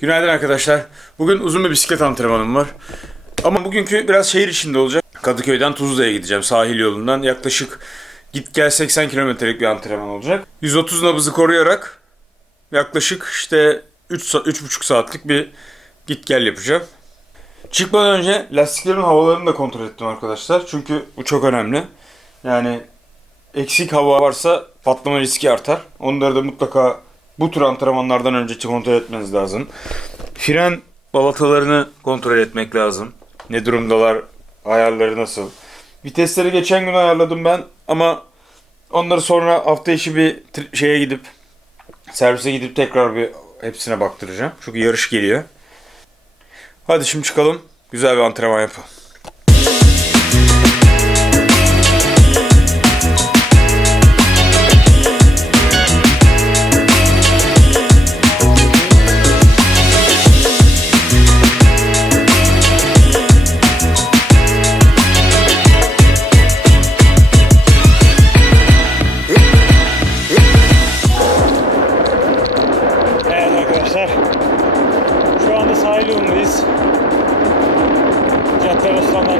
Günaydın arkadaşlar. Bugün uzun bir bisiklet antrenmanım var. Ama bugünkü biraz şehir içinde olacak. Kadıköy'den Tuzla'ya gideceğim sahil yolundan. Yaklaşık git gel 80 kilometrelik bir antrenman olacak. 130 nabızı koruyarak yaklaşık işte 3 3,5 saatlik bir git gel yapacağım. Çıkmadan önce lastiklerin havalarını da kontrol ettim arkadaşlar. Çünkü bu çok önemli. Yani eksik hava varsa patlama riski artar. Onları da mutlaka bu tür antrenmanlardan önce kontrol etmeniz lazım. Fren balatalarını kontrol etmek lazım. Ne durumdalar, ayarları nasıl. Vitesleri geçen gün ayarladım ben ama onları sonra hafta içi bir şeye gidip servise gidip tekrar bir hepsine baktıracağım. Çünkü yarış geliyor. Hadi şimdi çıkalım. Güzel bir antrenman yapalım.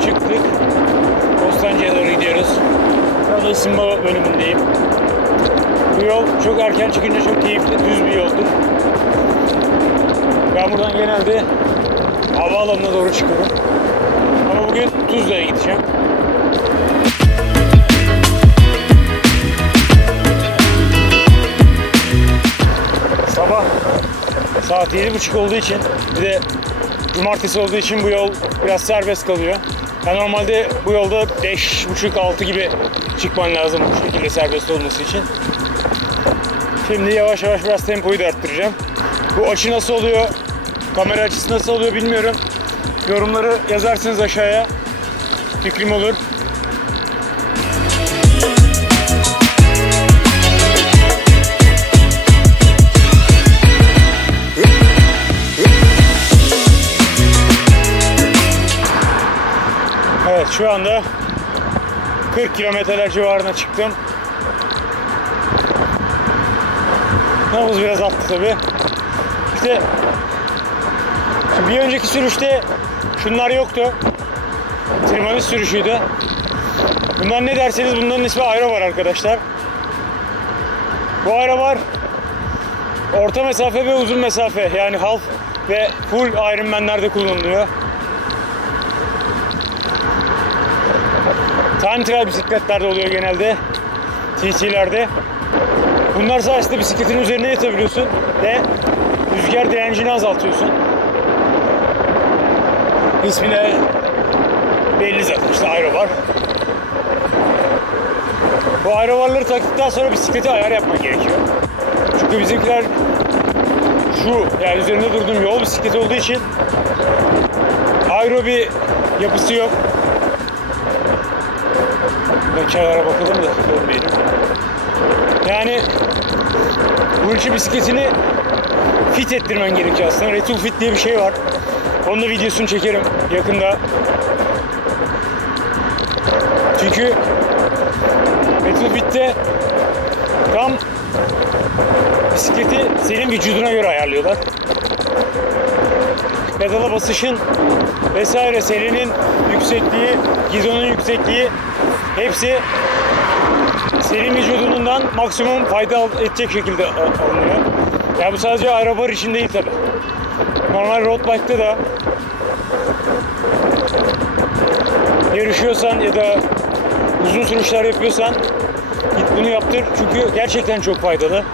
Çıktık. Bostancı'ya doğru gidiyoruz. Şu anda ısınma bölümündeyim. Bu yol çok erken çıkınca çok keyifli, düz bir yoldur. Ben buradan genelde havaalanına doğru çıkıyorum. Ama bugün Tuzla'ya gideceğim. Sabah saat yedi buçuk olduğu için bir de cumartesi olduğu için bu yol biraz serbest kalıyor. Ya normalde bu yolda beş buçuk altı gibi çıkman lazım bu şekilde serbest olması için. Şimdi yavaş yavaş biraz tempoyu da arttıracağım. Bu açı nasıl oluyor, kamera açısı nasıl oluyor bilmiyorum. Yorumları yazarsınız aşağıya. Fikrim olur. Şu anda 40 kilometreler civarına çıktım. Nabız biraz attı tabi. İşte bir önceki sürüşte şunlar yoktu. Tırmanış sürüşüydü. Bunlar ne derseniz bunların ismi aero var arkadaşlar. Bu aero var orta mesafe ve uzun mesafe yani half ve full Ironman'lerde kullanılıyor. Time bisikletlerde oluyor genelde. TT'lerde. Bunlar sayesinde bisikletin üzerine yatabiliyorsun ve rüzgar direncini azaltıyorsun. İsmi de belli zaten işte aero var. Bu aerovarları taktıktan sonra bisiklete ayar yapman gerekiyor. Çünkü bizimkiler şu yani üzerinde durduğum yol bisikleti olduğu için aero bir yapısı yok. Ben kenara bakalım da görmeyelim. Yani için bisikletini fit ettirmen gerekiyor aslında. Retro Fit diye bir şey var. Onun da videosunu çekerim yakında. Çünkü Retro Fit'te tam bisikleti senin vücuduna göre ayarlıyorlar. Pedala basışın vesaire serinin yüksekliği, gidonun yüksekliği hepsi senin vücudundan maksimum fayda edecek şekilde al- alınıyor. Yani bu sadece arabalar için değil tabi. Normal road bike'da da yarışıyorsan ya da uzun sürüşler yapıyorsan git bunu yaptır çünkü gerçekten çok faydalı.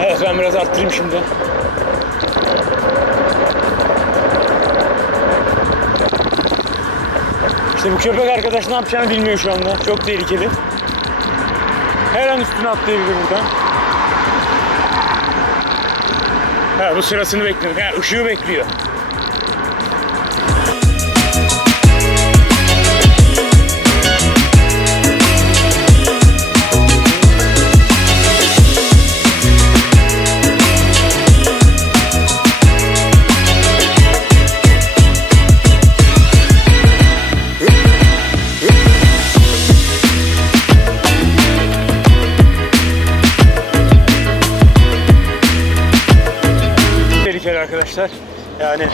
Evet ben biraz arttırayım şimdi. İşte bu köpek arkadaş ne yapacağını bilmiyor şu anda. Çok tehlikeli. Her an üstüne atlayabilir buradan. Ha bu sırasını bekliyor. Ha ışığı bekliyor. Arkadaşlar. Yani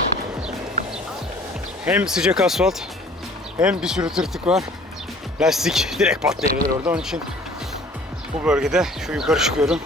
hem sıcak asfalt hem bir sürü tırtık var. Lastik direkt patlayabilir orada. Onun için bu bölgede şu yukarı çıkıyorum.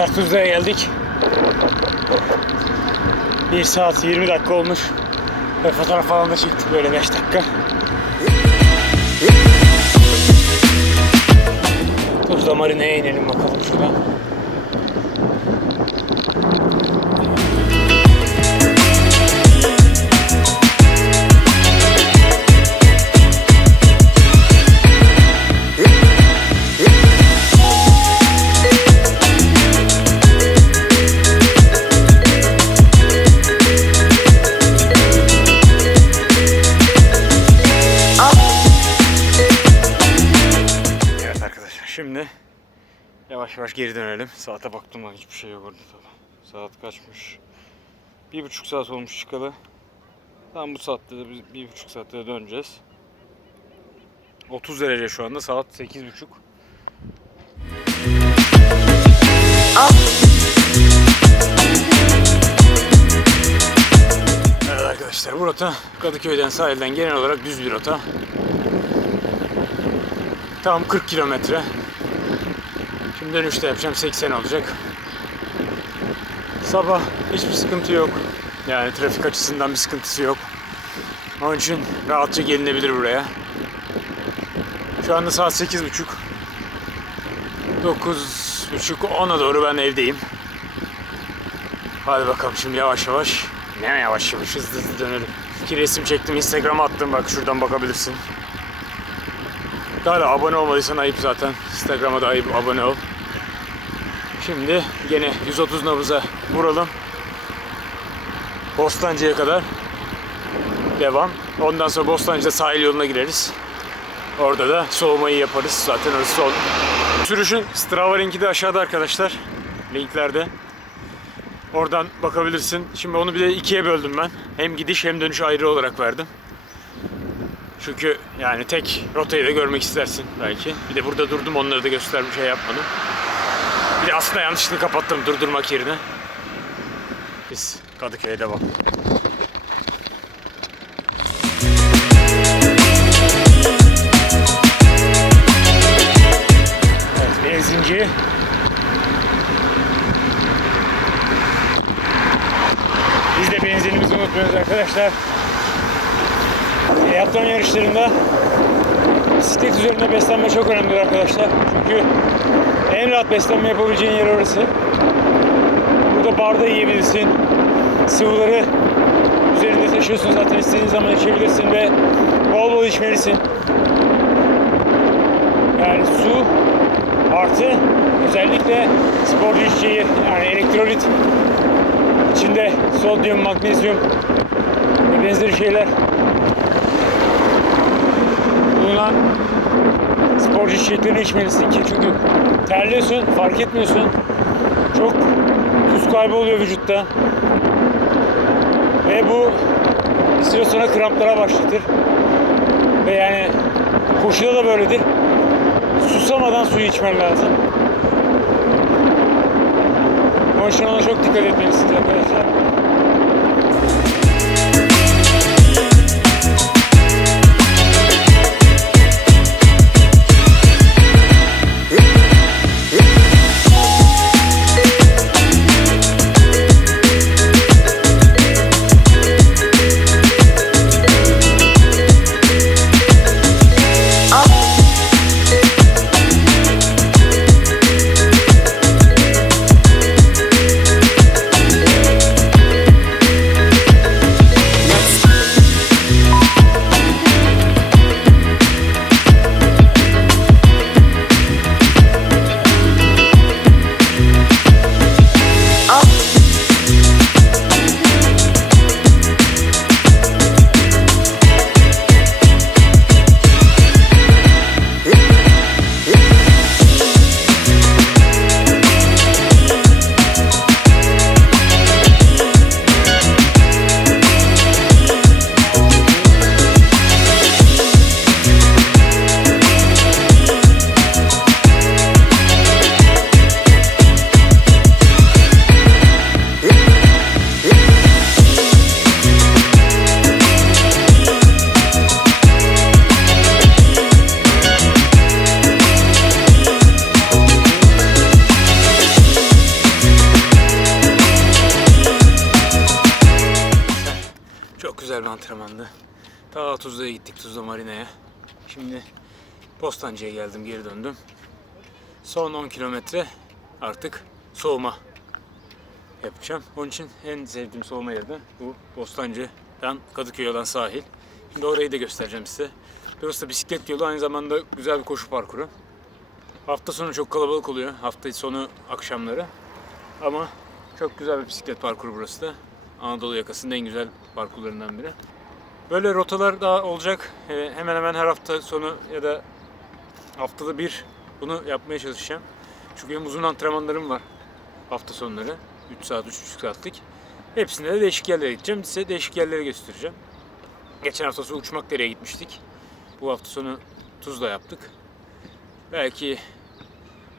Arkadaşlar geldik. 1 saat 20 dakika olmuş. Ve fotoğraf falan da çektik böyle 5 dakika. Tuzla Marine'ye inelim bakalım şuradan. Geri dönelim. Saate baktım lan hiçbir şey yok orada tabii. Saat kaçmış? Bir buçuk saat olmuş çıkalı. Tam bu saatte de bir buçuk saatte de döneceğiz. 30 derece şu anda saat sekiz buçuk. Evet arkadaşlar bu rota Kadıköy'den sahilden genel olarak düz bir rota. Tam 40 kilometre. Şimdi dönüşte yapacağım 80 olacak. Sabah hiçbir sıkıntı yok. Yani trafik açısından bir sıkıntısı yok. Onun için rahatça gelinebilir buraya. Şu anda saat 8.30. 9.30 10'a doğru ben evdeyim. Hadi bakalım şimdi yavaş yavaş. Ne yavaş yavaş hızlı hızlı dönelim. İki resim çektim Instagram'a attım bak şuradan bakabilirsin. Hala abone olmadıysan ayıp zaten. Instagram'a da ayıp abone ol. Şimdi gene 130 nabıza vuralım. Bostancı'ya kadar devam. Ondan sonra Bostancı'da sahil yoluna gireriz. Orada da soğumayı yaparız. Zaten orası son. Sürüşün Strava linki de aşağıda arkadaşlar. Linklerde. Oradan bakabilirsin. Şimdi onu bir de ikiye böldüm ben. Hem gidiş hem dönüş ayrı olarak verdim. Çünkü yani tek rotayı da görmek istersin belki. Bir de burada durdum onları da göstermiş şey yapmadım. Bir de aslında yanlışlıkla kapattım durdurmak yerine. Biz Kadıköy'e devam. Evet benzinci. Biz de benzinimizi unutmuyoruz arkadaşlar. Triathlon yarışlarında bisiklet üzerinde beslenme çok önemlidir arkadaşlar. Çünkü en rahat beslenme yapabileceğin yer orası. Burada barda yiyebilirsin. Sıvıları üzerinde taşıyorsun zaten istediğin zaman içebilirsin ve bol bol içmelisin. Yani su artı özellikle sporcu içeceği yani elektrolit içinde sodyum, magnezyum ve benzeri şeyler bulunan sporcu içeceklerini içmelisin ki çünkü terliyorsun, fark etmiyorsun. Çok tuz kaybı oluyor vücutta. Ve bu bir süre sonra kramplara başlatır. Ve yani koşuda da böyledir. Susamadan suyu içmen lazım. Onun için ona çok dikkat etmelisiniz arkadaşlar. Şimdi Bostancı'ya geldim, geri döndüm. Son 10 kilometre artık soğuma yapacağım. Onun için en sevdiğim soğuma yeri de bu Bostancı'dan Kadıköy olan sahil. Şimdi orayı da göstereceğim size. Burası da bisiklet yolu, aynı zamanda güzel bir koşu parkuru. Hafta sonu çok kalabalık oluyor, hafta sonu akşamları. Ama çok güzel bir bisiklet parkuru burası da. Anadolu yakasının en güzel parkurlarından biri. Böyle rotalar daha olacak. Ee, hemen hemen her hafta sonu ya da haftada bir bunu yapmaya çalışacağım. Çünkü benim uzun antrenmanlarım var hafta sonları. 3 saat, 3,5 saatlik. Hepsinde de değişik yerlere gideceğim. Size değişik yerleri göstereceğim. Geçen hafta sonu Uçmakdere'ye gitmiştik. Bu hafta sonu Tuzla yaptık. Belki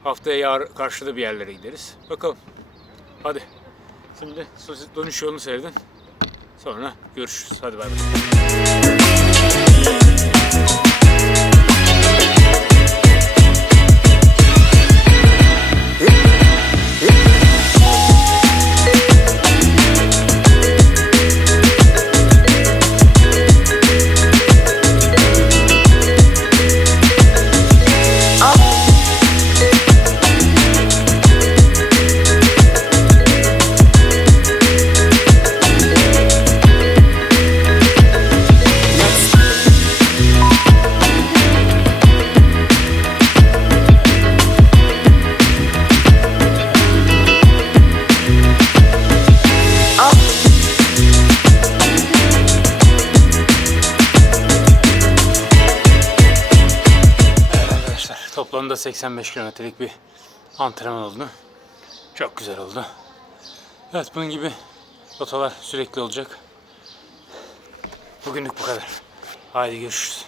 haftaya yar karşıda bir yerlere gideriz. Bakalım. Hadi. Şimdi sosis dönüş yolunu seyredin. Sonra görüşürüz. Hadi bay bay. 85 kilometrelik bir antrenman oldu. Çok güzel oldu. Evet bunun gibi rotalar sürekli olacak. Bugünlük bu kadar. Haydi görüşürüz.